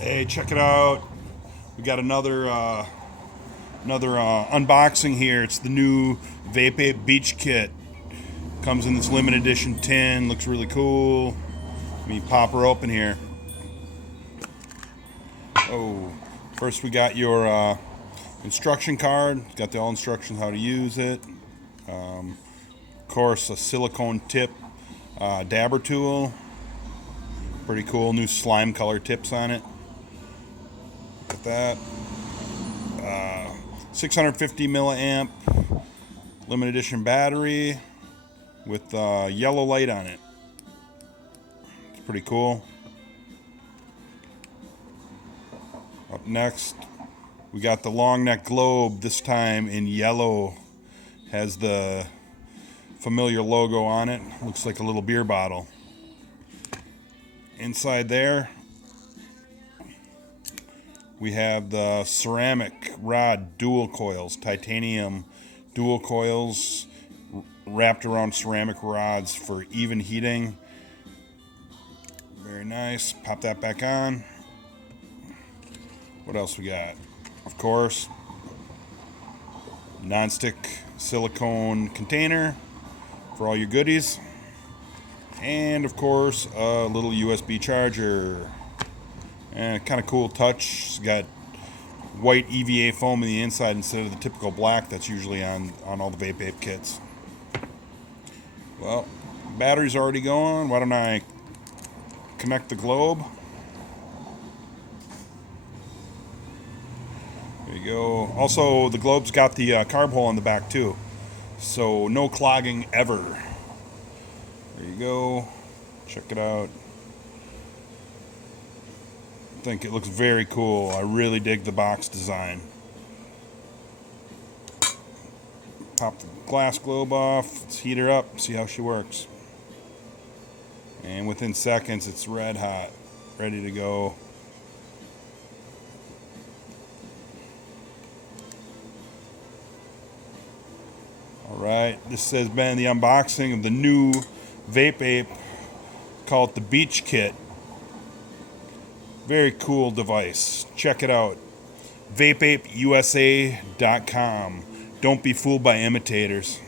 Hey, check it out. We got another unboxing here. It's the new Vape Ape Beach Kit. Comes in this limited edition tin. Looks really cool. Let me pop her open here. Oh, first we got your instruction card. It's got all instructions how to use it. Of course, a silicone tip dabber tool. Pretty cool. New slime color tips on it. Got that. 650 milliamp limited edition battery with yellow light on it. It's pretty cool. Up next, we got the long neck globe, this time in yellow. Has the familiar logo on it. Looks like a little beer bottle. Inside there, we have the ceramic rod dual coils, titanium dual coils wrapped around ceramic rods for even heating. Very nice. Pop that back on. What else we got? Of course, non-stick silicone container for all your goodies. And of course, a little USB charger. And kind of cool touch. It's got white EVA foam on the inside instead of the typical black that's usually on all the Vape Ape kits. Well, battery's already going. Why don't I connect the globe? There you go. Also, the globe's got the carb hole on the back too, so no clogging ever. There you go. Check it out. I think it looks very cool. I really dig the box design. Pop the glass globe off. Let's heat her up, see how she works. And within seconds, it's red hot, ready to go. Alright, this has been the unboxing of the new Vape Ape. Call it the Beach Kit. Very cool device. Check it out. VapeApeUSA.com. Don't be fooled by imitators.